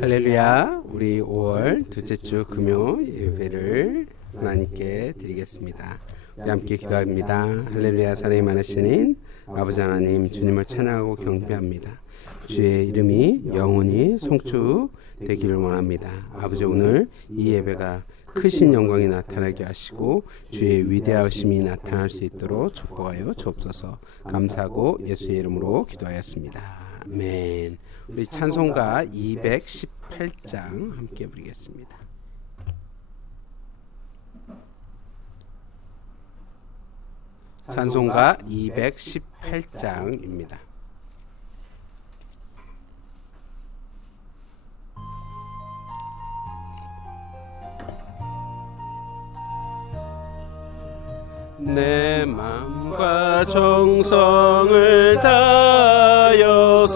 할렐루야. 우리 5월 둘째 주 금요 예배를 하나님께 드리겠습니다. 우리 함께 기도합니다. 할렐루야. 사랑이 많으시는 아버지 하나님, 주님을 찬양하고 경배합니다. 주의 이름이 영원히 송축되기를 원합니다. 아버지, 오늘 이 예배가 크신 영광이 나타나게 하시고 주의 위대하심이 나타날 수 있도록 축복하여 주옵소서. 감사하고 예수의 이름으로 기도하였습니다. 아멘. 우리 찬송가 218장 함께 부르겠습니다. 찬송가 218장입니다. 내 마음과 정성을 다하여서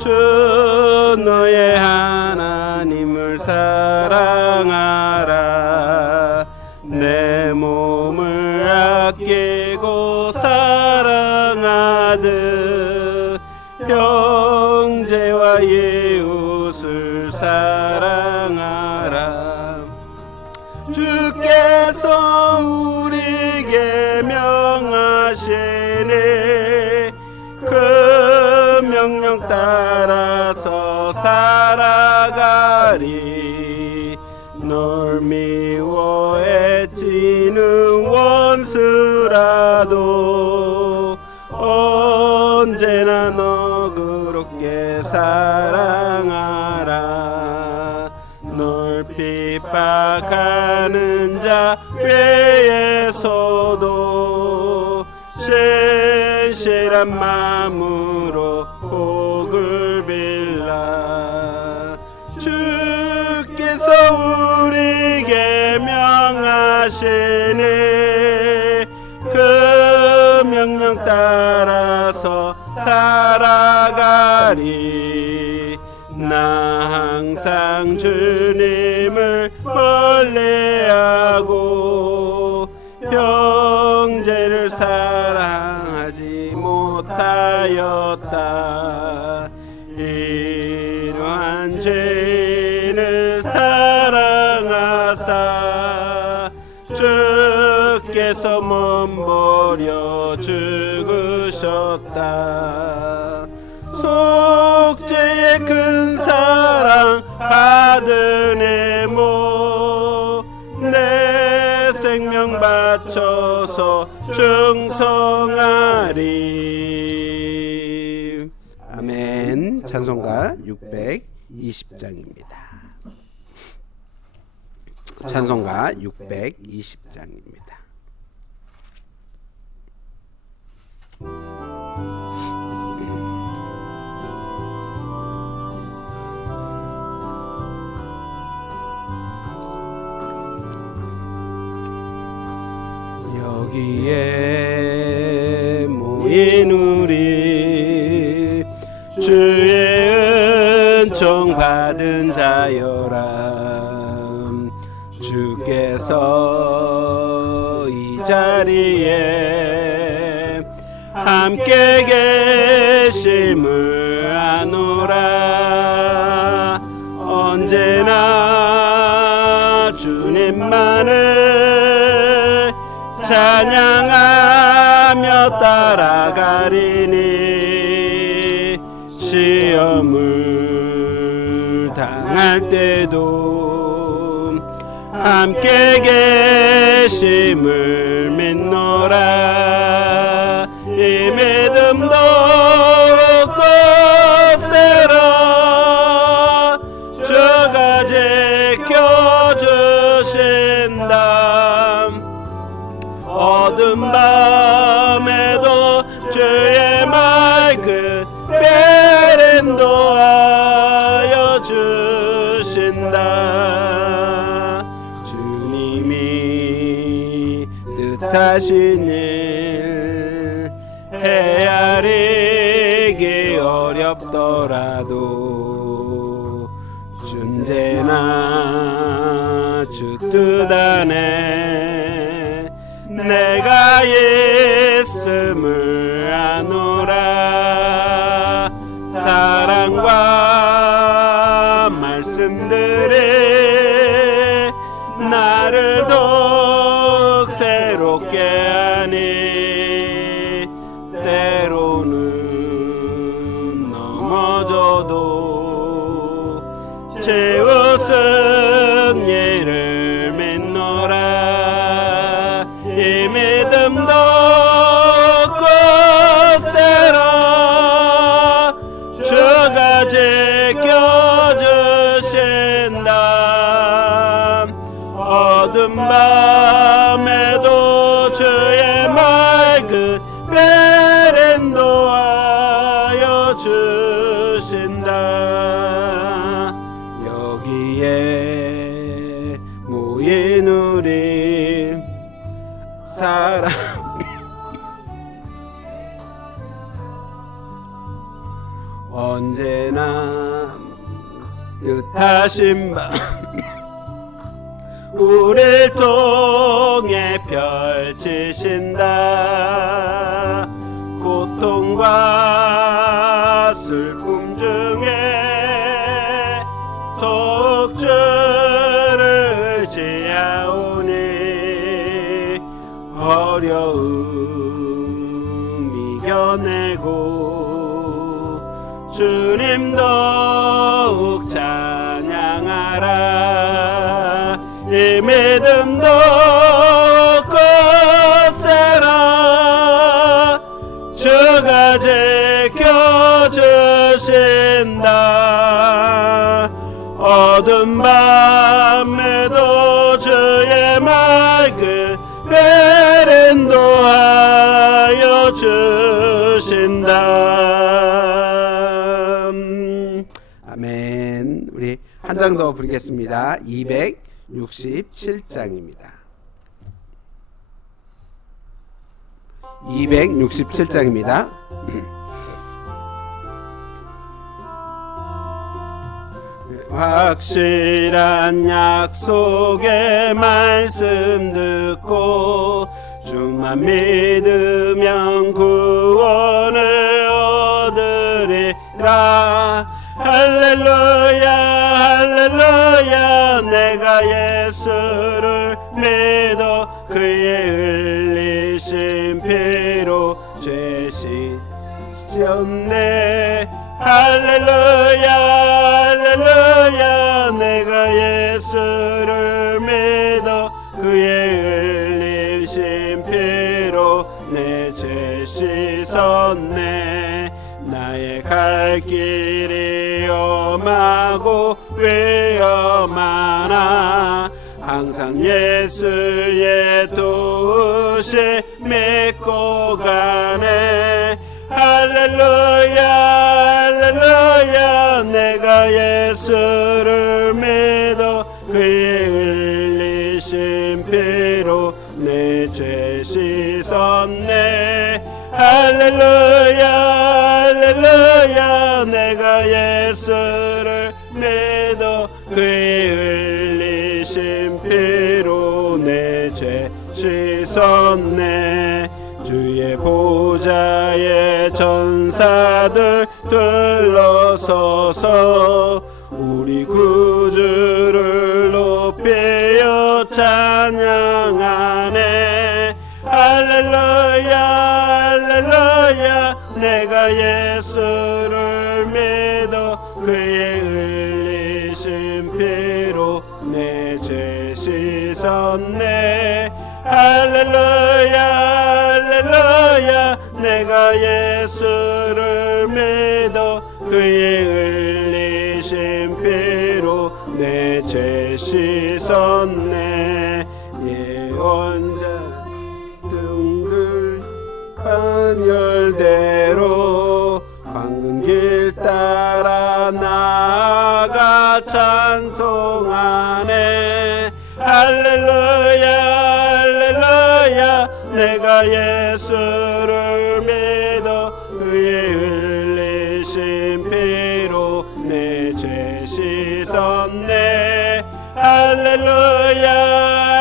주 너의 하나님을 사랑하라. 내 몸을 아끼고 사랑하듯 형제와 이웃을 사랑하라. 주께서 우리에게 명하시니 그 명령 따라서 살아가리. 널 미워 애치는 원수라도 언제나 너그럽게 사랑하라. 널 핍박하는 자 외에서도 신실한 마음으로 복을 빌라. 주께서 우리에게 명하시니 그 명령 따라서 살아가리. 나 항상 주님을 멀리하고 형제를 사랑하지 못하였다. 이러한 죄인을 사랑하사 주께서 몸버려 죽으셨다. 속죄의 큰 사랑 받으네모 내 생명 바쳐서 충성하리. 아멘. 찬송가 620장입니다. 찬송가 620장입니다. 여기에 모인 우리 주의 은총 받은 자여라. 주께서 이 자리에 함께 계심을 아노라. 언제나 주님만을 찬양하며 따라가리니 시험을 당할 때도 함께 계심을 믿노라. 이 믿음도 거세라. 주가 지켜주신다. 어두운 밤에도 주의 맑은 별 인도하여 주신다. 주님이 뜻하신 일 헤아리기 어렵더라도 언제나 주 뜻 안에 내가 있음을 아노라. 사랑과 말씀들이 나를 더욱 새롭게 하니 때로는 넘어져도 채웃은 이를 믿노라. 이 믿음도 거세라. 주가 지켜주신다. 어두운 밤에도 주의 맑은 별 인도하여 주신다. 여기에 모인 우리 사랑 언제나 뜻하신 바 우릴 통해 펼치신다. 고통과 슬픔 중에 더욱 주를 의지하오니 어려움 이겨내고 주님 더욱 찬양하라. 이 믿음도 거세라. 주가 지켜주신다. 어두운 밤에도 주의 맑은 별 인도하여 주신다. 아멘. 우리 한 장 더 부르겠습니다. 267장입니다. 267장입니다. 확실한 약속의 말씀 듣고 주만 믿으면 구원을 얻으리라. 할렐루야 할렐루야. 내가 예수를 믿어 그의 흘리신 피로 죄 씻었네. 할렐루야 할렐루야. 내가 예수를 믿어 그의 흘리신 피로 내 죄 씻었네. 나의 갈 길이 험하고 위험하나 항상 예수의 도우심 믿고 가네. 할렐루야 할렐루야. 내가 예수를 믿어 그의 흘리신 피로 내 죄 씻었네. 할렐루야 할렐루야. 내가 예수를 믿어 그의 흘리신 피로 내 죄 씻었네. 주의 보좌에 전사들 둘러서서 우리 구주 찬양하네. 할렐루야 할렐루야 내가 예수를 믿어 그의 흘리신 피로 내 죄 씻었네. 할렐루야 할렐루야 내가 예수를 믿어 그의 흘리신 피로 내 죄 씻었네. 예언자 등글 반열대로 황금 길 따라 나아가 찬송하네. 할렐루야 할렐루야 내가 예수를 믿어 그의 흘리신 피로 내 죄 씻었네. 할렐루야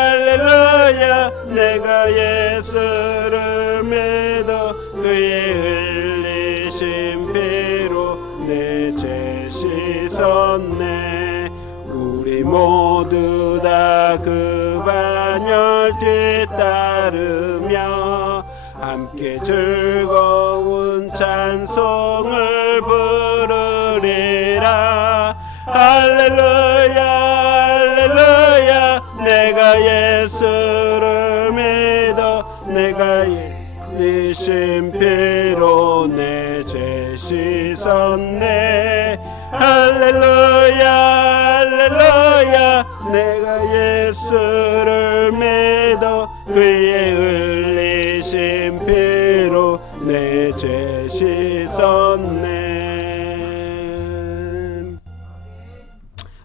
할렐루야 내가 예수를 믿어 그의 흘리신 피로 내 죄 씻었네. 우리 모두 다 그 반열 뒤따르며 함께 즐거운 찬송을 부르리라. 할렐루야 할렐루야 내가 예수를 믿어 내가 흘리신 피로 내 죄 씻었네. 할렐루야 할렐루야 내가 예수를 믿어 그의 흘리신 피로 내 죄 씻었네.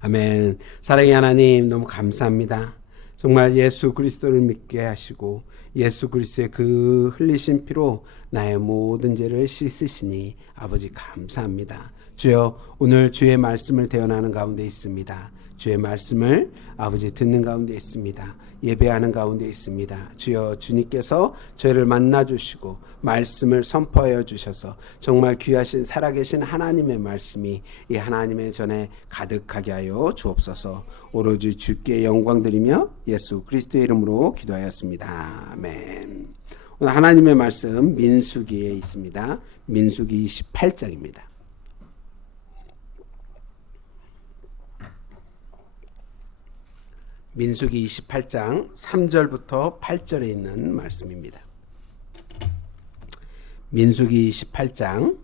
아멘. 사랑의 하나님 너무 감사합니다. 정말 예수 그리스도를 믿게 하시고 예수 그리스도의 그 흘리신 피로 나의 모든 죄를 씻으시니 아버지 감사합니다. 주여 오늘 주의 말씀을 대언하는 가운데 있습니다. 주의 말씀을 아버지 듣는 가운데 있습니다. 예배하는 가운데 있습니다. 주여 주님께서 저희를 만나주시고 말씀을 선포하여 주셔서 정말 귀하신 살아계신 하나님의 말씀이 이 하나님의 전에 가득하게 하여 주옵소서. 오로지 주께 영광 드리며 예수 그리스도의 이름으로 기도하였습니다. 아멘. 오늘 하나님의 말씀 민수기에 있습니다. 민수기 28장입니다. 민수기 28장 3절부터 8절에 있는 말씀입니다. 민수기 28장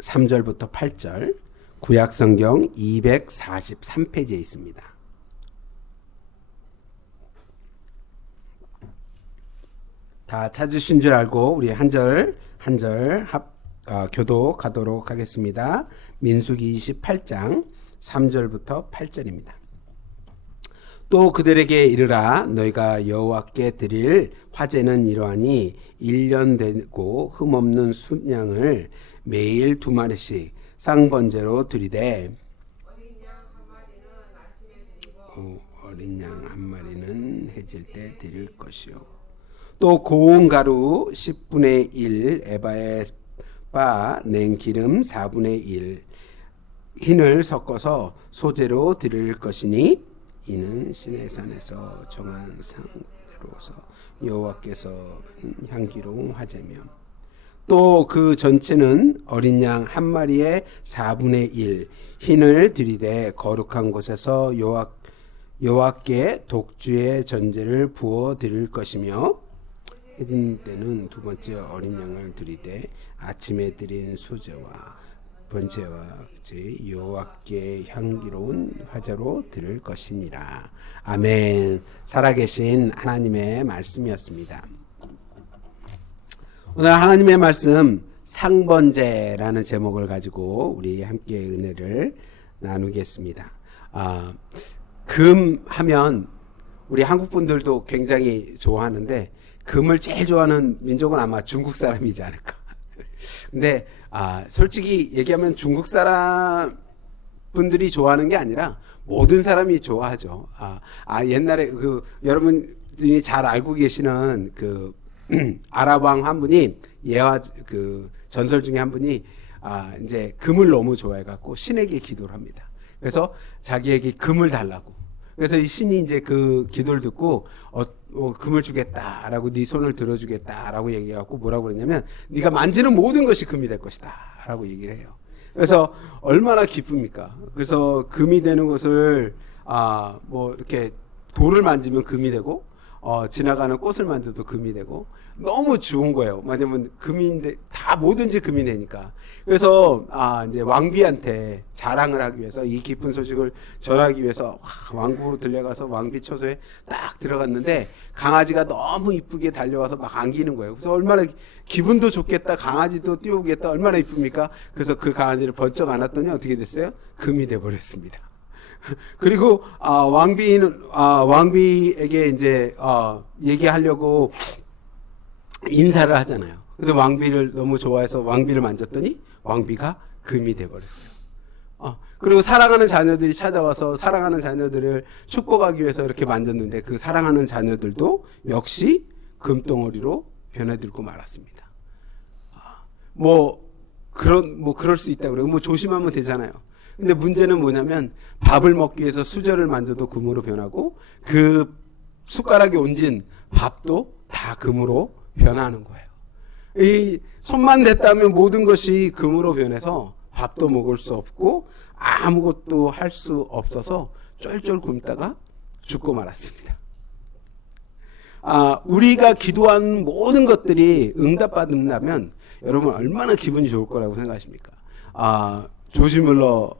3절부터 8절 구약성경 243페이지에 있습니다. 다 찾으신 줄 알고 우리 한 절 교독하도록 하겠습니다. 민수기 28장 3절부터 8절입니다. 또 그들에게 이르라. 너희가 여호와께 드릴 화제는 이러하니 1년 되고 흠없는 순양을 매일 2마리씩 쌍번제로 드리되 어린 양 한 마리는 해질 때 드릴 것이요. 또 고운 가루 10분의 1 에바에 바 낸 기름 4분의 1 흰을 섞어서 소제로 드릴 것이니 이는 시내산에서 정한 상대로서 여호와께서 향기로운 화제며 또 그 전체는 어린 양 한 마리의 4분의 1 흰을 드리되 거룩한 곳에서 여호와께 독주의 전제를 부어 드릴 것이며 해진 때는 두 번째 어린 양을 드리되 아침에 드린 수제와 번제와 여호와께 향기로운 화제로 드릴 것이니라. 아멘. 살아계신 하나님의 말씀이었습니다. 오늘 하나님의 말씀 상번제라는 제목을 가지고 우리 함께 은혜를 나누겠습니다. 금 하면 우리 한국 분들도 굉장히 좋아하는데 금을 제일 좋아하는 민족은 아마 중국 사람이지 않을까. 근데 솔직히 얘기하면 중국 사람 분들이 좋아하는 게 아니라 모든 사람이 좋아하죠. 옛날에 여러분들이 잘 알고 계시는 아랍 왕 한 분이 예화 전설 중에 한 분이 이제 금을 너무 좋아해 갖고 신에게 기도를 합니다. 그래서 자기에게 금을 달라고. 그래서 이 신이 이제 그 기도를 듣고 금을 주겠다라고 네 손을 들어주겠다라고 얘기해갖고 뭐라고 그랬냐면 네가 만지는 모든 것이 금이 될 것이다라고 얘기를 해요. 그래서 얼마나 기쁩니까? 그래서 금이 되는 것을 뭐 이렇게 돌을 만지면 금이 되고 지나가는 꽃을 만져도 금이 되고 너무 좋은 거예요. 왜냐면 금인데 다 뭐든지 금이 되니까. 그래서 이제 왕비한테 자랑을 하기 위해서 이 기쁜 소식을 전하기 위해서 왕궁으로 들려가서 왕비 처소에 딱 들어갔는데 강아지가 너무 이쁘게 달려와서 막 안기는 거예요. 그래서 얼마나 기분도 좋겠다, 강아지도 띄우겠다, 얼마나 이쁩니까? 그래서 그 강아지를 번쩍 안았더니 어떻게 됐어요? 금이 돼 버렸습니다. 그리고 왕비에게 이제 얘기하려고 인사를 하잖아요. 근데 왕비를 너무 좋아해서 왕비를 만졌더니 왕비가 금이 돼 버렸어요. 그리고 사랑하는 자녀들이 찾아와서 사랑하는 자녀들을 축복하기 위해서 이렇게 만졌는데 그 사랑하는 자녀들도 역시 금덩어리로 변해들고 말았습니다. 그럴 수 있다 그래요. 뭐 조심하면 되잖아요. 근데 문제는 뭐냐면 밥을 먹기 위해서 수저를 만져도 금으로 변하고 그 숟가락에 얹은 밥도 다 금으로 변하는 거예요. 이 손만 댔다면 모든 것이 금으로 변해서 밥도 먹을 수 없고 아무것도 할 수 없어서 쫄쫄 굶다가 죽고 말았습니다. 우리가 기도한 모든 것들이 응답받는다면 여러분 얼마나 기분이 좋을 거라고 생각하십니까? 조지 뮬러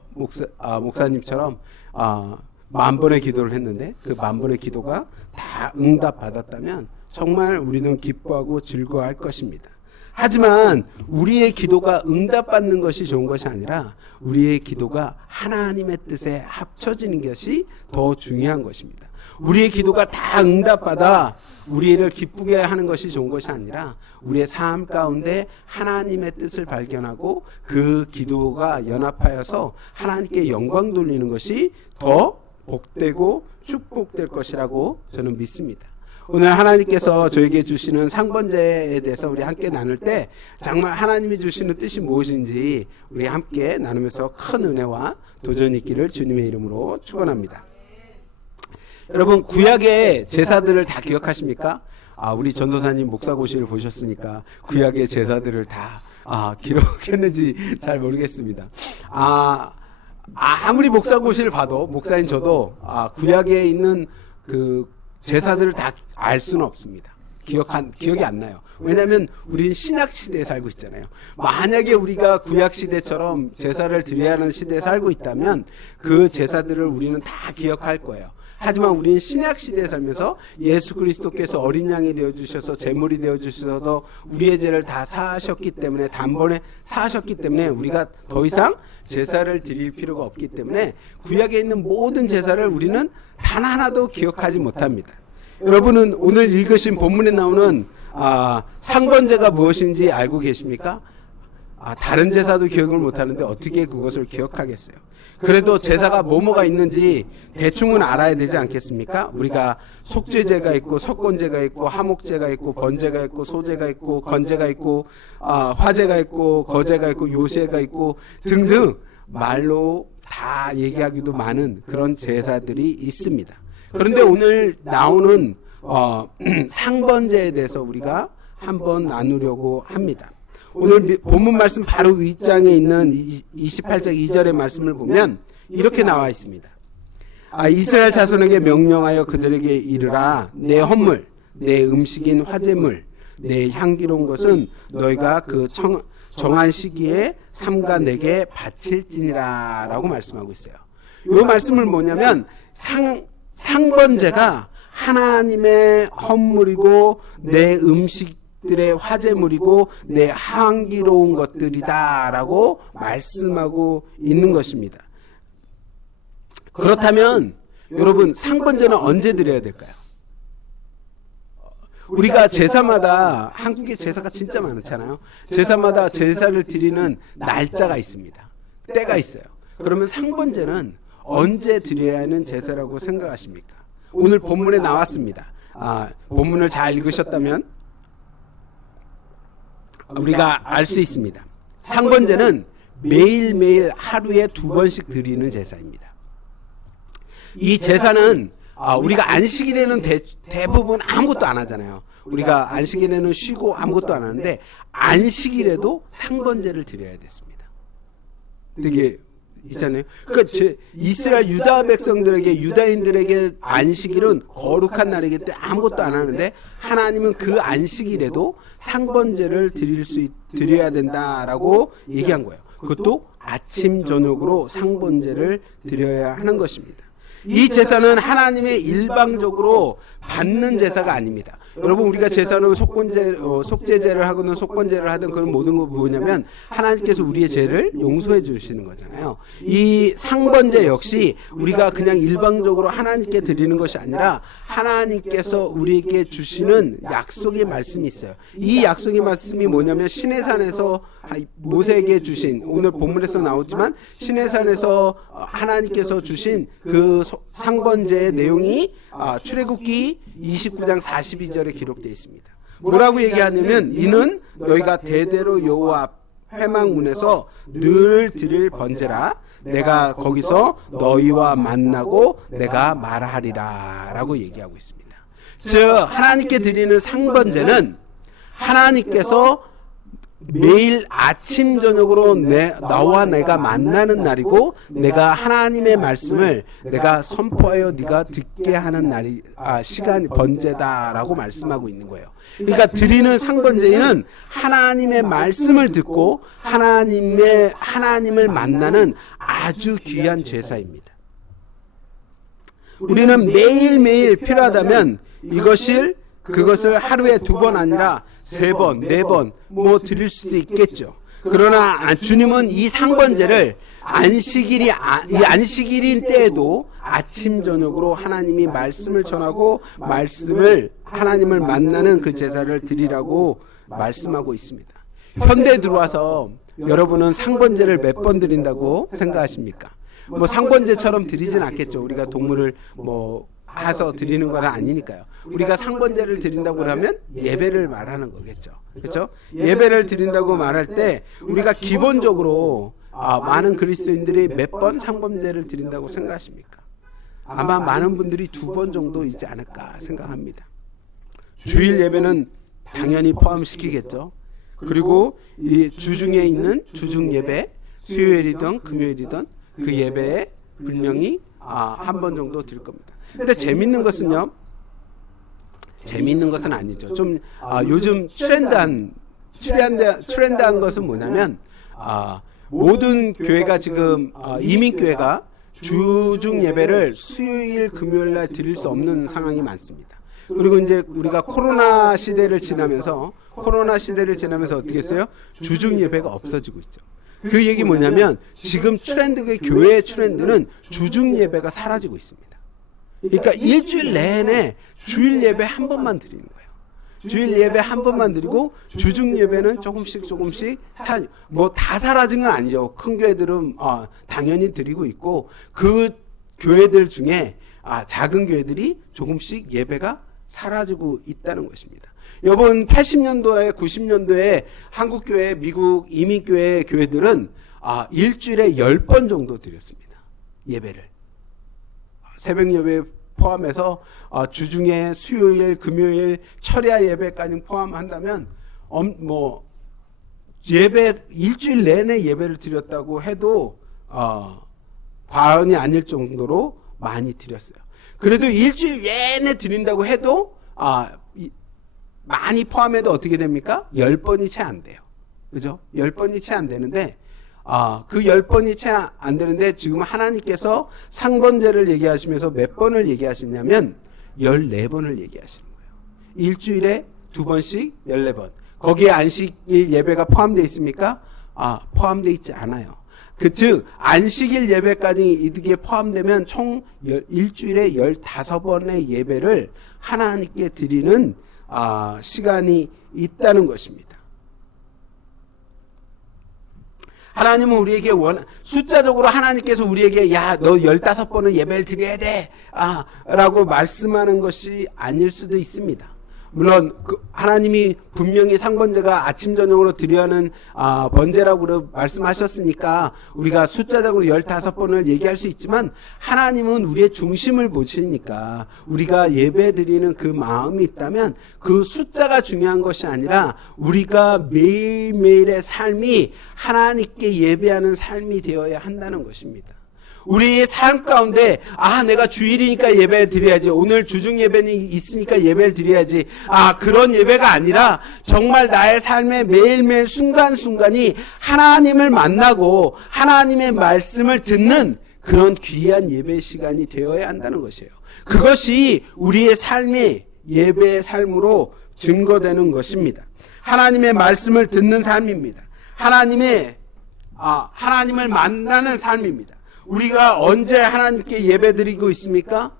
목사님처럼 10,000번의 기도를 했는데 그 10,000번의 기도가 다 응답받았다면 정말 우리는 기뻐하고 즐거워할 것입니다. 하지만 우리의 기도가 응답받는 것이 좋은 것이 아니라 우리의 기도가 하나님의 뜻에 합쳐지는 것이 더 중요한 것입니다. 우리의 기도가 다 응답받아 우리를 기쁘게 하는 것이 좋은 것이 아니라 우리의 삶 가운데 하나님의 뜻을 발견하고 그 기도가 연합하여서 하나님께 영광 돌리는 것이 더 복되고 축복될 것이라고 저는 믿습니다. 오늘 하나님께서 저에게 주시는 상번제에 대해서 우리 함께 나눌 때 정말 하나님이 주시는 뜻이 무엇인지 우리 함께 나누면서 큰 은혜와 도전이 있기를 주님의 이름으로 축원합니다. 여러분 구약의 제사들을 다 기억하십니까? 우리 전도사님 목사고시를 보셨으니까 구약의 제사들을 다 기록했는지 잘 모르겠습니다. 아무리 목사고시를 봐도 목사인 저도 구약에 있는 그 제사들을 다 알 수는 없습니다. 기억이 안 나요. 왜냐하면 우리는 신약 시대에 살고 있잖아요. 만약에 우리가 구약 시대처럼 제사를 드려야 하는 시대에 살고 있다면 그 제사들을 우리는 다 기억할 거예요. 하지만 우리는 신약 시대에 살면서 예수 그리스도께서 어린 양이 되어주셔서 제물이 되어주셔서 우리의 죄를 다 사하셨기 때문에 단번에 사하셨기 때문에 우리가 더 이상 제사를 드릴 필요가 없기 때문에 구약에 있는 모든 제사를 우리는 단 하나도 기억하지 못합니다. 여러분은 오늘 읽으신 본문에 나오는 상번제가 무엇인지 알고 계십니까? 다른 제사도 기억을 못하는데 어떻게 그것을 기억하겠어요? 그래도 제사가 뭐가 있는지 대충은 알아야 되지 않겠습니까? 우리가 속죄제가 있고 석곤제가 있고 하목제가 있고 번제가 있고 소제가 있고 건제가 있고 화제가 있고 거제가 있고 요새가 있고 등등 말로 다 얘기하기도 많은 그런 제사들이 있습니다. 그런데 오늘 나오는 상번제에 대해서 우리가 한번 나누려고 합니다. 오늘 본문 말씀 바로 윗장에 있는 28장 2절의 말씀을 보면 이렇게 나와 있습니다. 이스라엘 자손에게 명령하여 그들에게 이르라. 내 헌물, 내 음식인 화제물, 내 향기로운 것은 너희가 그 정한 시기에 삼가 내게 바칠지니라 라고 말씀하고 있어요. 이 말씀을 뭐냐면 상번제가 하나님의 헌물이고 내 음식들의 화제물이고 내 향기로운 것들이다라고 말씀하고 있는 것입니다. 그렇다면 여러분 상번제는 언제 드려야 될까요? 우리가 제사마다 한국의 제사가 진짜 많잖아요. 제사마다 제사를 드리는 날짜가 있습니다. 때가 있어요. 그러면 상번제는 언제 드려야 하는 제사라고 생각하십니까? 오늘 본문에 나왔습니다. 본문을 잘 읽으셨다면 우리가 알 수 있습니다. 상번제는 매일매일 하루에 2번씩 드리는 제사입니다. 이 제사는 우리가 안식일에는 대부분 아무것도 안 하잖아요. 우리가 안식일에는 쉬고 아무것도 안 하는데 안식일에도 상번제를 드려야 됐습니다. 되게 있잖아요. 그러니까 이스라엘 유다 백성들에게, 유다인들에게 안식일은 거룩한 날이기 때문에 아무것도 안 하는데 하나님은 그 안식일에도 상번제를 드려야 된다라고 얘기한 거예요. 그것도 아침 저녁으로 상번제를 드려야 하는 것입니다. 이 제사는 하나님의 일방적으로 받는 제사가 아닙니다. 여러분, 우리가 제사는 속죄제를 하거나 속건제를 하든 그런 모든 거 뭐냐면 하나님께서 우리의 죄를 용서해 주시는 거잖아요. 이 상번제 역시 우리가 그냥 일방적으로 하나님께 드리는 것이 아니라 하나님께서 우리에게 주시는 약속의 말씀이 있어요. 이 약속의 말씀이 뭐냐면 시내산에서 모세에게 주신, 오늘 본문에서 나오지만 시내산에서 하나님께서 주신 그 상번제의 내용이 출애굽기 29장 42절에 기록되어 있습니다. 뭐라고 얘기하냐면 이는 너희가 대대로 여호와 앞 회막문에서 늘 드릴 번제라. 내가 거기서 너희와 만나고 내가 말하리라 라고 얘기하고 있습니다. 즉 하나님께 드리는 상번제는 하나님께서 매일 아침 저녁으로 나와 내가 만나는 날이고 내가 하나님의 말씀을 내가 선포하여 네가 듣게 하는 날이 시간 번제다라고 말씀하고 있는 거예요. 그러니까 드리는 상번제는 하나님의 말씀을 듣고 하나님을 만나는 아주 귀한 제사입니다. 우리는 매일매일 필요하다면 그것을 하루에 2번 아니라 3번, 4번 뭐 드릴 수도 있겠죠. 그러나 주님은 이 상번제를 안식일인 때에도 아침 저녁으로 하나님이 말씀을 전하고 하나님을 만나는 그 제사를 드리라고 말씀하고 있습니다. 현대에 들어와서 여러분은 상번제를 몇 번 드린다고 생각하십니까? 뭐 상번제처럼 드리진 않겠죠. 우리가 동물을 해서 드리는 건 아니니까요. 우리가 상번제를 드린다고 하면 예배를 말하는 거겠죠. 그렇죠? 예배를 드린다고 말할 때 우리가 기본적으로 많은 그리스도인들이 몇 번 상번제를 드린다고 생각하십니까? 아마 많은 분들이 2번 정도이지 않을까 생각합니다. 주일 예배는 당연히 포함시키겠죠. 그리고 이 주중에 있는 주중 예배, 수요일이든 금요일이든 그 예배에 분명히 한 번 정도 드릴 겁니다. 근데 재밌는 것은 아니죠. 좀 요즘 트렌드한 것은 뭐냐면 모든 교회가 지금 이민교회가 주중 예배를 수요일 금요일 날 드릴 수 없는 상황이 많습니다. 그리고 이제 우리가 코로나 시대를 지나면서 어떻게 했어요? 주중 예배가 없어지고 있죠. 그 얘기 뭐냐면 지금 교회의 트렌드는 주중 예배가 사라지고 있습니다. 그러니까 일주일 내내 주일 예배 한 번만 드리는 거예요. 주일 예배 한 번만 드리고 주중 예배는 조금씩 다 사라진 건 아니죠. 큰 교회들은 당연히 드리고 있고 그 교회들 중에 작은 교회들이 조금씩 예배가 사라지고 있다는 것입니다. 이번 80년도에 90년도에 한국 교회, 미국 이민교회 교회들은 일주일에 10번 정도 드렸습니다. 예배를. 새벽 예배 포함해서 주중에 수요일, 금요일, 철야 예배까지 포함한다면 예배 일주일 내내 예배를 드렸다고 해도 과언이 아닐 정도로 많이 드렸어요. 그래도 일주일 내내 드린다고 해도 많이 포함해도 어떻게 됩니까? 10번이 채 안 돼요. 그죠? 10번이 채 안 되는데 그 10번이 채 안 되는데 지금 하나님께서 상번제를 얘기하시면서 몇 번을 얘기하시냐면 14번을 얘기하시는 거예요. 일주일에 2번씩 14번. 거기에 안식일 예배가 포함되어 있습니까? 포함되어 있지 않아요. 즉 안식일 예배까지 이게 포함되면 총 일주일에 15번의 예배를 하나님께 드리는 시간이 있다는 것입니다. 하나님은 우리에게 숫자적으로 하나님께서 우리에게 너 15번은 예배를 드려야 돼 라고 말씀하는 것이 아닐 수도 있습니다. 물론 하나님이 분명히 상번제가 아침 저녁으로 드려야 하는 번제라고 말씀하셨으니까 우리가 숫자적으로 15번을 얘기할 수 있지만 하나님은 우리의 중심을 보시니까 우리가 예배 드리는 그 마음이 있다면 그 숫자가 중요한 것이 아니라 우리가 매일매일의 삶이 하나님께 예배하는 삶이 되어야 한다는 것입니다. 우리의 삶 가운데 내가 주일이니까 예배 드려야지, 오늘 주중 예배는 있으니까 예배를 드려야지, 그런 예배가 아니라 정말 나의 삶의 매일매일 순간순간이 하나님을 만나고 하나님의 말씀을 듣는 그런 귀한 예배 시간이 되어야 한다는 것이에요. 그것이 우리의 삶이 예배의 삶으로 증거되는 것입니다. 하나님의 말씀을 듣는 삶입니다. 하나님을 만나는 삶입니다. 우리가 언제 하나님께 예배드리고 있습니까?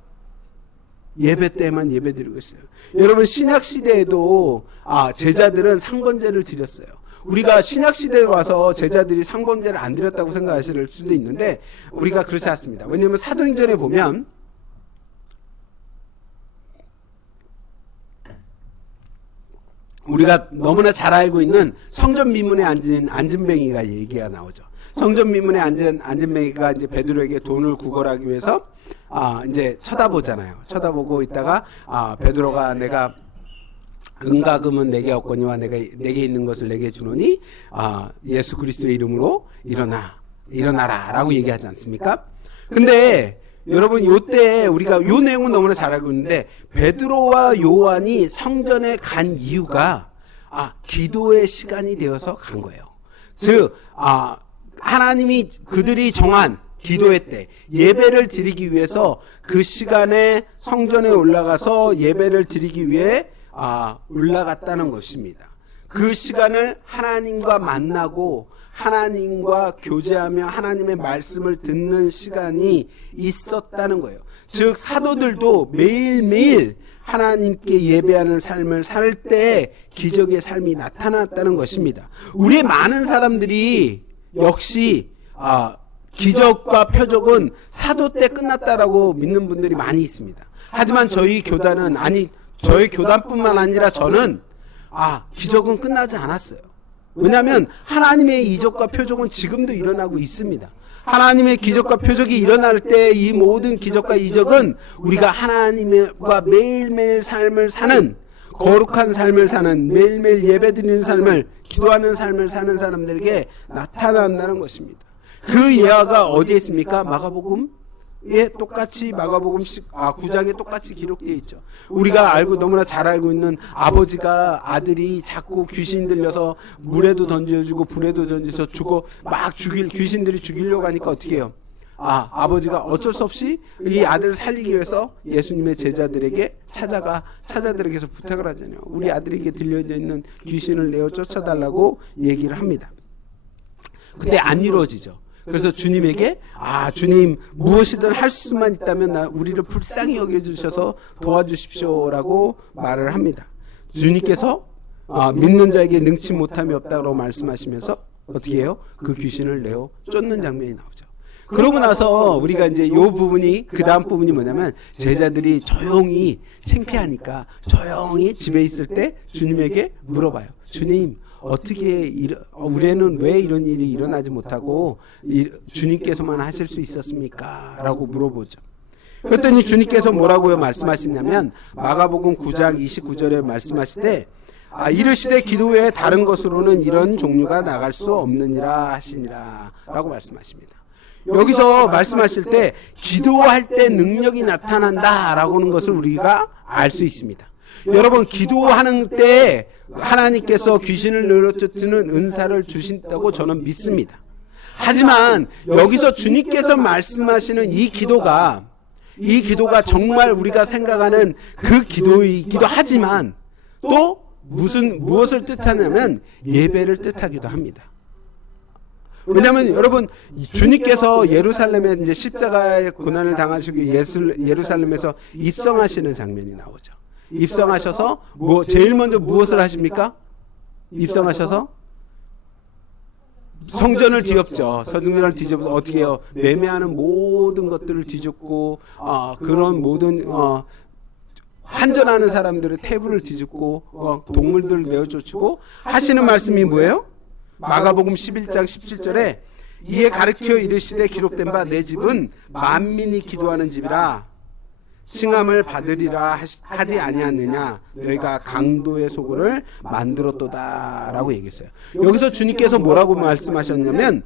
예배 때만 예배드리고 있어요. 여러분, 신약시대에도 제자들은 상번제를 드렸어요. 우리가 신약시대에 와서 제자들이 상번제를 안 드렸다고 생각하실 수도 있는데 우리가 그렇지 않습니다. 왜냐하면 사도행전에 보면 우리가 너무나 잘 알고 있는 성전 미문에 앉은 안진뱅이가 얘기가 나오죠. 성전 미문에 앉은 안진뱅이가 이제 베드로에게 돈을 구걸하기 위해서 이제 쳐다보잖아요. 쳐다보고 있다가 베드로가 내가 은과 금은 내게 없거니와 내게 있는 것을 내게 주노니 예수 그리스도의 이름으로 일어나라라고 얘기하지 않습니까? 근데 여러분, 요때 우리가 요 내용은 너무나 잘 알고 있는데 베드로와 요한이 성전에 간 이유가 기도의 시간이 되어서 간 거예요. 즉 하나님이 그들이 정한 기도회 때 예배를 드리기 위해서 그 시간에 성전에 올라가서 예배를 드리기 위해 올라갔다는 것입니다. 그 시간을 하나님과 만나고 하나님과 교제하며 하나님의 말씀을 듣는 시간이 있었다는 거예요. 즉 사도들도 매일매일 하나님께 예배하는 삶을 살 때 기적의 삶이 나타났다는 것입니다. 우리 많은 사람들이 역시 기적과 표적은 사도 때 끝났다라고 믿는 분들이 많이 있습니다. 하지만 저희 교단은, 저희 교단뿐만 아니라 저는 기적은 끝나지 않았어요. 왜냐하면 하나님의 이적과 표적은 지금도 일어나고 있습니다. 하나님의 기적과 표적이 일어날 때 이 모든 기적과 이적은 우리가 하나님과 매일매일 삶을 사는, 거룩한 삶을 사는, 매일매일 예배드리는 삶을, 기도하는 삶을 사는 사람들에게 나타난다는 것입니다. 그 예화가 어디에 있습니까? 마가복음에 똑같이, 마가복음 9장에 똑같이 기록되어 있죠. 우리가 너무나 잘 알고 있는 아버지가 아들이 자꾸 귀신 들려서 물에도 던져주고 불에도 던져서 귀신들이 죽이려고 하니까 어떻게 해요? 아버지가 어쩔 수 없이 이 아들을 살리기 위해서 예수님의 제자들에게 찾아들에게서 부탁을 하잖아요. 우리 아들에게 들려져 있는 귀신을 내어 쫓아달라고 얘기를 합니다. 근데 안 이루어지죠. 그래서 주님에게 주님 무엇이든 할 수만 있다면 우리를 불쌍히 여겨주셔서 도와주십시오라고 말을 합니다. 주님께서 믿는 자에게 능치 못함이 없다고 말씀하시면서 어떻게 해요? 그 귀신을 내어 쫓는 장면이 나오죠. 그러고 나서 우리가 이제 요 부분이, 그 다음 부분이 뭐냐면 제자들이 조용히 창피하니까 조용히 집에 있을 때 주님에게 물어봐요. 주님, 어떻게 우리는 왜 이런 일이 일어나지 못하고 주님께서만 하실 수 있었습니까? 라고 물어보죠. 그랬더니 주님께서 뭐라고요 말씀하시냐면 마가복음 9장 29절에 말씀하실 때 이르시되 기도 외에 다른 것으로는 이런 종류가 나갈 수 없느니라 하시니라 라고 말씀하십니다. 여기서 말씀하실 때 기도할 때 능력이 나타난다라고는 것을 우리가 알 수 있습니다. 여러분, 기도하는 때 하나님께서 귀신을 내쫓는 은사를 주신다고 저는 믿습니다. 하지만 여기서 주님께서 말씀하시는 이 기도가 정말 우리가 생각하는 그 기도이기도 하지만 또 무엇을 뜻하냐면 예배를 뜻하기도 합니다. 왜냐하면 여러분, 주님께서 예루살렘에 이제 십자가의 고난을 당하시고 예루살렘에서 입성하시는 장면이 나오죠. 입성하셔서 제일 먼저 무엇을 하십니까? 입성하셔서 성전을 뒤엎죠. 성전을 뒤집어서 어떻게 해요? 매매하는 모든 것들을 뒤집고 그런 모든 환전하는 사람들의 테이블을 뒤집고 동물들을 내어쫓고 하시는 말씀이 뭐예요? 마가복음 11장 17절에 이에 가르쳐 이르시되 기록된 바 내 집은 만민이 기도하는 집이라 칭함을 받으리라 하지 아니하느냐 너희가 강도의 소굴을 만들었도다라고 얘기했어요. 여기서 주님께서 뭐라고 말씀하셨냐면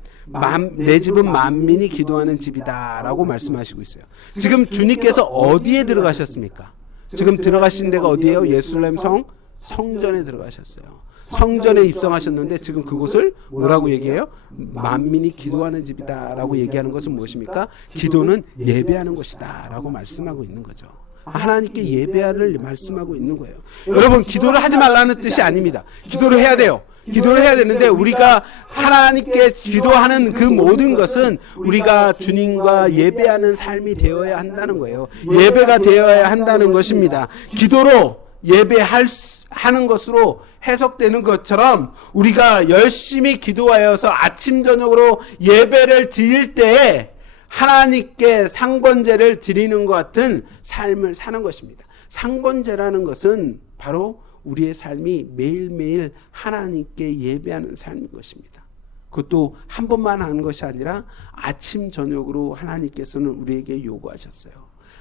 내 집은 만민이 기도하는 집이다라고 말씀하시고 있어요. 지금 주님께서 어디에 들어가셨습니까? 지금 들어가신 데가 어디예요? 예루살렘 성전에 들어가셨어요. 성전에 입성하셨는데 지금 그곳을 뭐라고 얘기해요? 만민이 기도하는 집이다라고 얘기하는 것은 무엇입니까? 기도는 예배하는 것이다라고 말씀하고 있는 거죠. 하나님께 예배를 말씀하고 있는 거예요. 여러분, 기도를 하지 말라는 뜻이 아닙니다. 기도를 해야 돼요. 기도를 해야 되는데 우리가 하나님께 기도하는 그 모든 것은 우리가 주님과 예배하는 삶이 되어야 한다는 거예요. 예배가 되어야 한다는 것입니다. 기도로 하는 것으로 해석되는 것처럼 우리가 열심히 기도하여서 아침 저녁으로 예배를 드릴 때에 하나님께 상번제를 드리는 것 같은 삶을 사는 것입니다. 상번제라는 것은 바로 우리의 삶이 매일매일 하나님께 예배하는 삶인 것입니다. 그것도 한 번만 하는 것이 아니라 아침 저녁으로 하나님께서는 우리에게 요구하셨어요.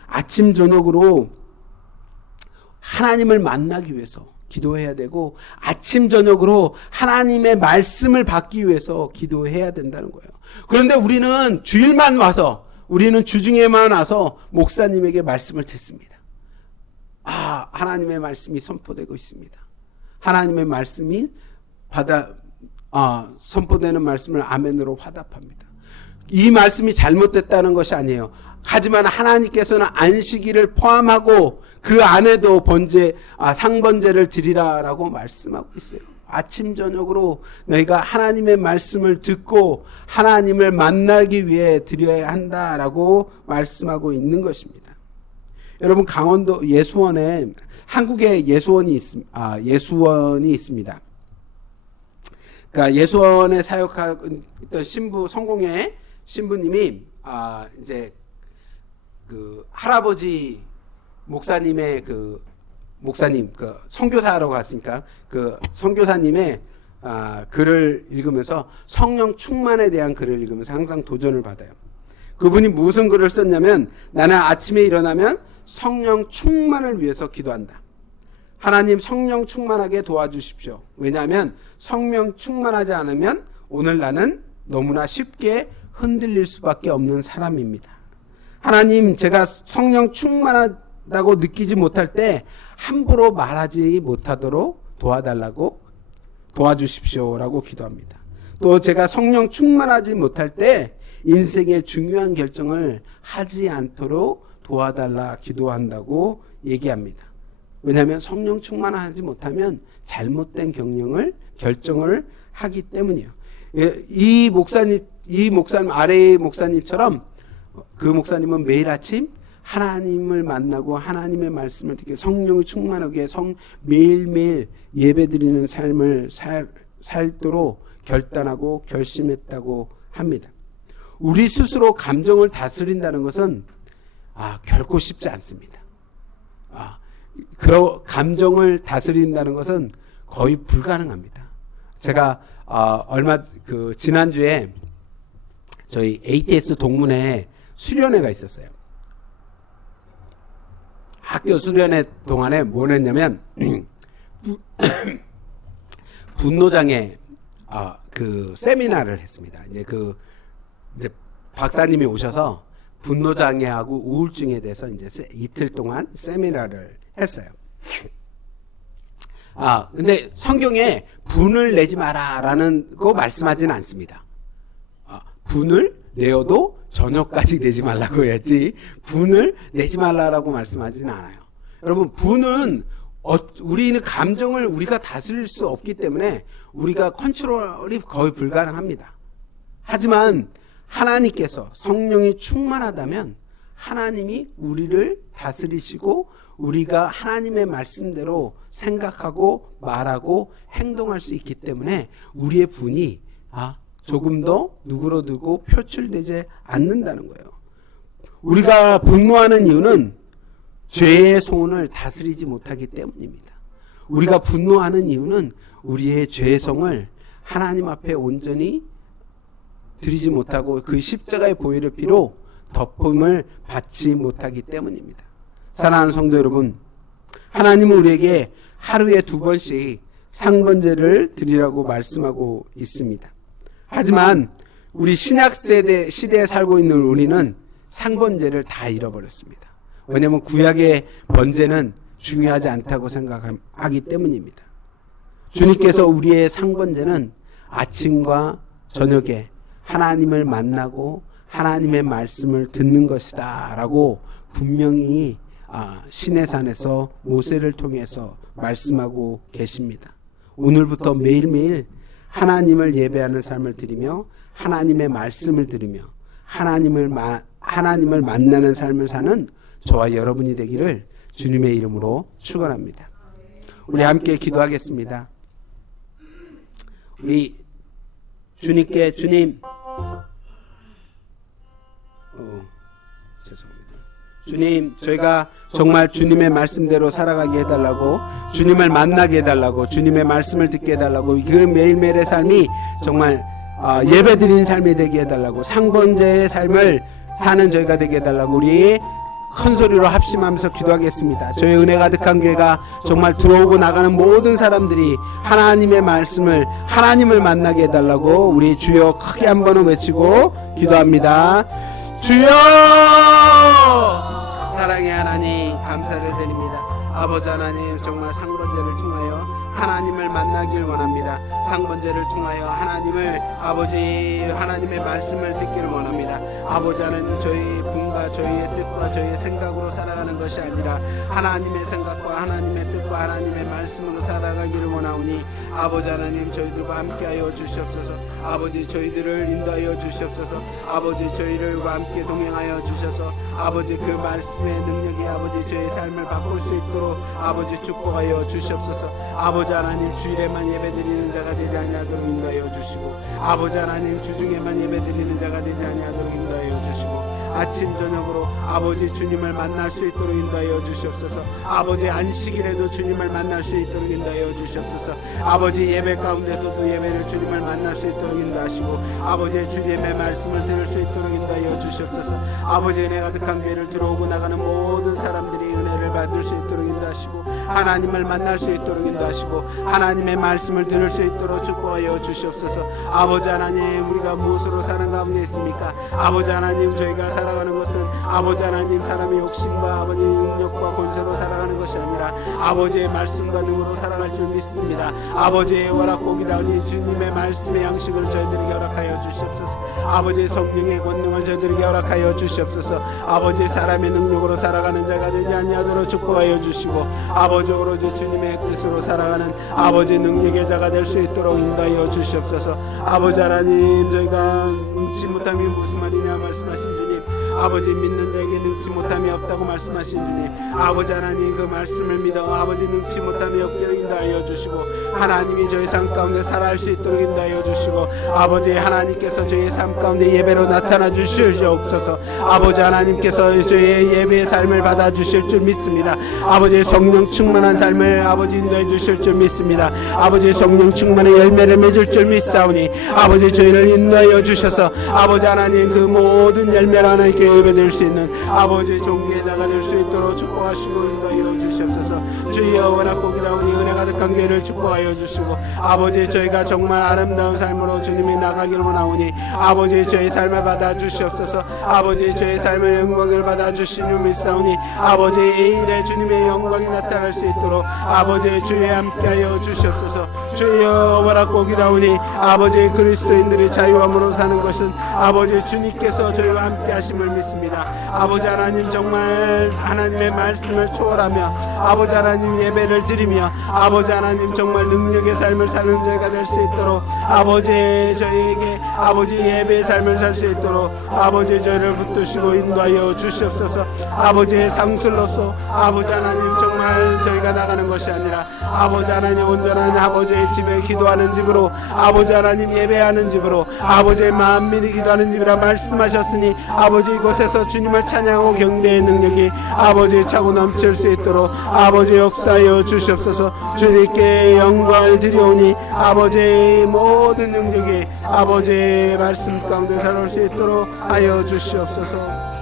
아침 저녁으로 하나님을 만나기 위해서 기도해야 되고 아침 저녁으로 하나님의 말씀을 받기 위해서 기도해야 된다는 거예요. 그런데 우리는 주일만 와서 우리는 주중에만 와서 목사님에게 말씀을 듣습니다. 하나님의 말씀이 선포되고 있습니다. 하나님의 말씀이 선포되는 말씀을 아멘으로 화답합니다. 이 말씀이 잘못됐다는 것이 아니에요. 하지만 하나님께서는 안식일을 포함하고 그 안에도 상번제를 드리라라고 말씀하고 있어요. 아침 저녁으로 너희가 하나님의 말씀을 듣고 하나님을 만나기 위해 드려야 한다라고 말씀하고 있는 것입니다. 여러분, 강원도 예수원에 한국에 예수원이 있습니다. 그러니까 예수원에 사역하던 신부 성공회 신부님이 이제 그 할아버지 목사님의 목사님 선교사라고 했으니까 그 선교사님의 글을 읽으면서 성령 충만에 대한 글을 읽으면서 항상 도전을 받아요. 그분이 무슨 글을 썼냐면 나는 아침에 일어나면 성령 충만을 위해서 기도한다. 하나님 성령 충만하게 도와주십시오. 왜냐하면 성령 충만하지 않으면 오늘 나는 너무나 쉽게 흔들릴 수밖에 없는 사람입니다. 하나님, 제가 성령 충만하다고 느끼지 못할 때 함부로 말하지 못하도록 도와주십시오라고 기도합니다. 또 제가 성령 충만하지 못할 때 인생의 중요한 결정을 하지 않도록 도와달라 기도한다고 얘기합니다. 왜냐하면 성령 충만하지 못하면 잘못된 결정을 하기 때문이에요. 이 목사님 아래의 목사님처럼 그 목사님은 매일 아침 하나님을 만나고 하나님의 말씀을 듣게 성령이 충만하게 매일매일 예배드리는 삶을 살도록 결단하고 결심했다고 합니다. 우리 스스로 감정을 다스린다는 것은 결코 쉽지 않습니다. 감정을 다스린다는 것은 거의 불가능합니다. 제가 지난주에 저희 ATS 동문회 수련회가 있었어요. 학교 수련회 동안에 뭘 했냐면 분노장애 그 세미나를 했습니다. 이제 박사님이 오셔서 분노장애하고 우울증에 대해서 이제 이틀 동안 세미나를 했어요. 근데 성경에 분을 내지 마라라는 거 말씀하지는 않습니다. 분을 내어도 저녁까지 내지 말라고 해야지 분을 내지 말라라고 말씀하지는 않아요. 여러분, 분은 우리는 감정을 우리가 다스릴 수 없기 때문에 우리가 컨트롤이 거의 불가능합니다. 하지만 하나님께서 성령이 충만하다면 하나님이 우리를 다스리시고 우리가 하나님의 말씀대로 생각하고 말하고 행동할 수 있기 때문에 우리의 분이 조금 더 누그러들고 표출되지 않는다는 거예요. 우리가 분노하는 이유는 죄의 소원을 다스리지 못하기 때문입니다. 우리가 분노하는 이유는 우리의 죄성을 하나님 앞에 온전히 드리지 못하고 그 십자가의 보혈의 피로 덮음을 받지 못하기 때문입니다. 사랑하는 성도 여러분, 하나님은 우리에게 하루에 2번씩 상번제를 드리라고 말씀하고 있습니다. 하지만 우리 신약 시대에 살고 있는 우리는 상번제를 다 잃어버렸습니다. 왜냐하면 구약의 번제는 중요하지 않다고 생각하기 때문입니다. 주님께서 우리의 상번제는 아침과 저녁에 하나님을 만나고 하나님의 말씀을 듣는 것이다 라고 분명히 시내산에서 모세를 통해서 말씀하고 계십니다. 오늘부터 매일매일 하나님을 예배하는 삶을 드리며 하나님의 말씀을 들으며 하나님을 만나는 삶을 사는 저와 여러분이 되기를 주님의 이름으로 축원합니다. 우리 함께 기도하겠습니다. 우리 주님께 주님, 저희가 정말 주님의 말씀대로 살아가게 해달라고, 주님을 만나게 해달라고, 주님의 말씀을 듣게 해달라고, 그 매일매일의 삶이 정말 예배드리는 삶이 되게 해달라고, 상번제의 삶을 사는 저희가 되게 해달라고 우리 큰 소리로 합심하면서 기도하겠습니다. 저희 은혜 가득한 교회가 정말 들어오고 나가는 모든 사람들이 하나님의 말씀을, 하나님을 만나게 해달라고 우리 주여 크게 한 번은 외치고 기도합니다. 주여! 사랑의 하나님, 감사를 드립니다. 아버지 하나님, 정말 상번제를 통하여 하나님을 만나길 원합니다. 상번제를 통하여 하나님을, 아버지 하나님의 말씀을 듣기를 원합니다. 아버지 하나님, 저희 분과 저희의 뜻과 저희의 생각으로 살아가는 것이 아니라 하나님의 생각과 하나님의 뜻과 하나님의 말씀으로 살아가기를 원하오니 아버지 하나님, 저희들과 함께하여 주시옵소서. 아버지, 저희들을 인도하여 주시옵소서. 아버지, 저희들과 함께 동행하여 주셔서 아버지 그 말씀의 능력이 아버지 저희의 삶을 바꿀 수 있도록 아버지 축복하여 주시옵소서. 아버지 하나님, 주일에만 예배드리는 자가 되지 아니하도록 인도하여 주시고, 아버지 하나님, 주중에만 예배드리는 자가 되지 아니하도록 인도하여 주시고, 아침 저녁으로 아버지 주님을 만날 수 있도록 인도하여 주시옵소서. 아버지 안식일에도 주님을 만날 수 있도록 인도하여 주시옵소서. 아버지 예배 가운데서도 예배를 주님을 만날 수 있도록 인도하시고, 아버지 주님의 말씀을 들을 수 있도록 인도하여 주시옵소서. 아버지 은혜 가득한 교회를 들어오고 나가는 모든 사람들이 은혜를 받을 수 있도록 인도하시고, 하나님을 만날 수 있도록 인도하시고, 하나님의 말씀을 들을 수 있도록 축복하여 주시옵소서. 아버지 하나님, 우리가 무엇으로 사는 가운데 있습니까? 아버지 하나님, 저희가 살아가는 것은 아버지 하나님 사람의 욕심과 아버지 능력과 권세로 살아가는 것이 아니라 아버지의 말씀과 능으로 살아갈 줄 믿습니다. 아버지의 허락복이다니 주님의 말씀의 양식을 저희들에게 허락하여 주시옵소서. 아버지의 성령의 권능을 저희들에게 허락하여 주시옵소서. 아버지의 사람의 능력으로 살아가는 자가 되지 아니하도록 축복하여 주시고, 아버지 오로지 주님의 뜻으로 살아가는 아버지 능력의 자가 될 수 있도록 인도하여 주시옵소서. 아버지 하나님, 저희가 능치 못함이 무슨 말이냐 말씀하신 주님, 아버지 믿는 자에게 능치 못함이 없다고 말씀하신 주님, 아버지 하나님 그 말씀을 믿어 아버지 능치 못함이 없게 인도하여 주시고, 하나님이 저희 삶 가운데 살아갈 수 있도록 인도하여 주시고, 아버지 하나님께서 저희의 삶 가운데 예배로 나타나 주시옵소서. 아버지 하나님께서 저희의 예배의 삶을 받아 주실 줄 믿습니다. 아버지 성령 충만한 삶을 아버지 인도해 주실 줄 믿습니다. 아버지 성령 충만의 열매를 맺을 줄 믿사오니 아버지 저희를 인도하여 주셔서 아버지 하나님 그 모든 열매를 하나님께 예배드릴 수 있는 아버지 종기의 자가 될 수 있도록 축복하시고 인도하여 주시옵소서. 주여 원하복이다오니 은혜 가득한 교회를 축복하여 주시고, 아버지 저희가 정말 아름다운 삶으로 주님이 나가기를 원하오니 아버지 저희 삶을 받아 주시옵소서. 아버지 저희 삶의 영광을 받아 주시는 믿사오니 아버지 이 일에 주님의 영광이 나타날 수 있도록 아버지 주의 함께하여 주시옵소서. 주여 원하복이다오니 아버지 그리스도인들이 자유함으로 사는 것은 아버지 주님께서 저희와 함께 하심을 믿습니다. 아버지 하나님, 정말 하나님의 말씀을 초월하며 아버지 하나님 예배를 드리며 아버지 하나님 정말 능력의 삶을 사는 저희가 될 수 있도록 아버지 저희에게 아버지 예배의 삶을 살 수 있도록 아버지 저희를 붙드시고 인도하여 주시옵소서. 아버지의 상술로서 아버지 하나님 정말 찬양할 저희가 나가는 것이 아니라 아버지 하나님 온전한 아버지의 집에 기도하는 집으로, 아버지 하나님 예배하는 집으로, 아버지의 마음 믿이 기도하는 집이라 말씀하셨으니 아버지 이곳에서 주님을 찬양하고 경배의 능력이 아버지 차고 넘칠 수 있도록 아버지 역사하여 주시옵소서. 주님께 영광을 드리오니 아버지의 모든 능력이 아버지의 말씀 가운데 살아올 수 있도록 하여 주시옵소서.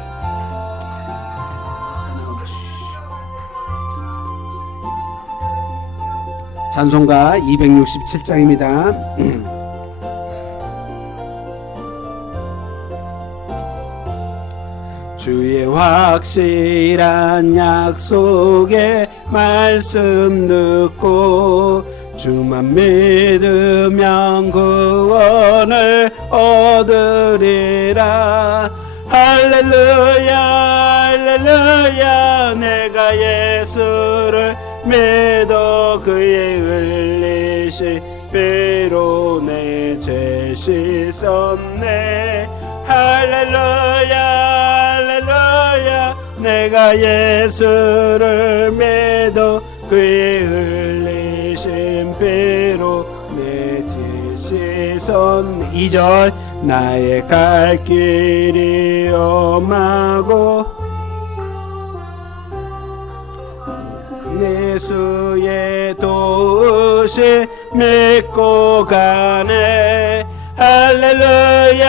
찬송가 267장입니다. 주의 확실한 약속의 말씀 듣고 주만 믿으면 구원을 얻으리라. 할렐루야 할렐루야. 내가 예수를 믿어 그의 흘리신 피로 내 죄 씻었네. 할렐루야 할렐루야. 내가 예수를 믿어 그의 흘리신 피로 내 죄 씻었네. 2절 나의 갈 길이 험하고 내 주의 도우심 믿고 가네. 할렐루야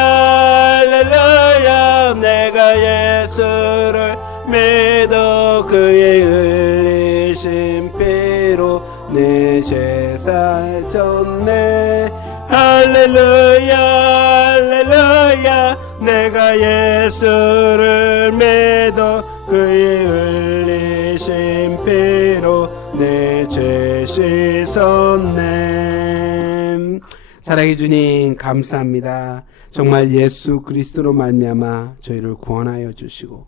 할렐루야. 내가 예수를 믿어 그의 흘리신 피로 내 죄 씻었네. 할렐루야 할렐루야. 내가 예수를 믿어 그의 흘리신 피로 내 죄 씻었네. 사랑의 주님 감사합니다. 정말 예수 그리스도로 말미암아 저희를 구원하여 주시고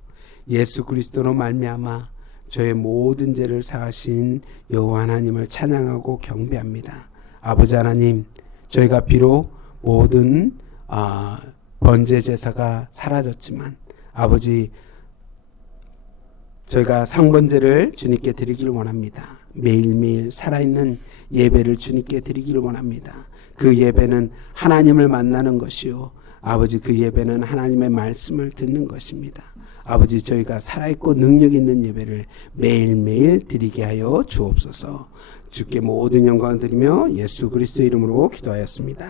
예수 그리스도로 말미암아 저의 모든 죄를 사하신 여호와 하나님을 찬양하고 경배합니다. 아버지 하나님, 저희가 비록 모든 번제 제사가 사라졌지만 아버지 저희가 상번제를 주님께 드리기를 원합니다. 매일매일 살아있는 예배를 주님께 드리기를 원합니다. 그 예배는 하나님을 만나는 것이요 아버지 그 예배는 하나님의 말씀을 듣는 것입니다. 아버지 저희가 살아있고 능력 있는 예배를 매일매일 드리게 하여 주옵소서. 주께 모든 영광을 드리며 예수 그리스도의 이름으로 기도하였습니다.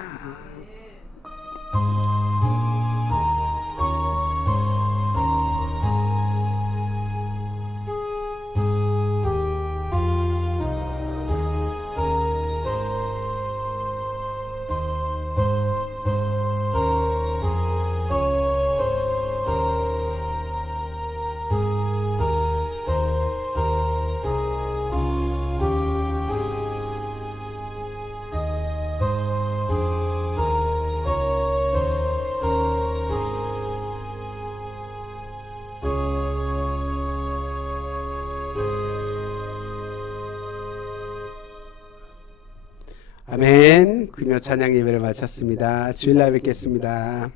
아멘. 금요 찬양 예배를 마쳤습니다. 주일날 뵙겠습니다.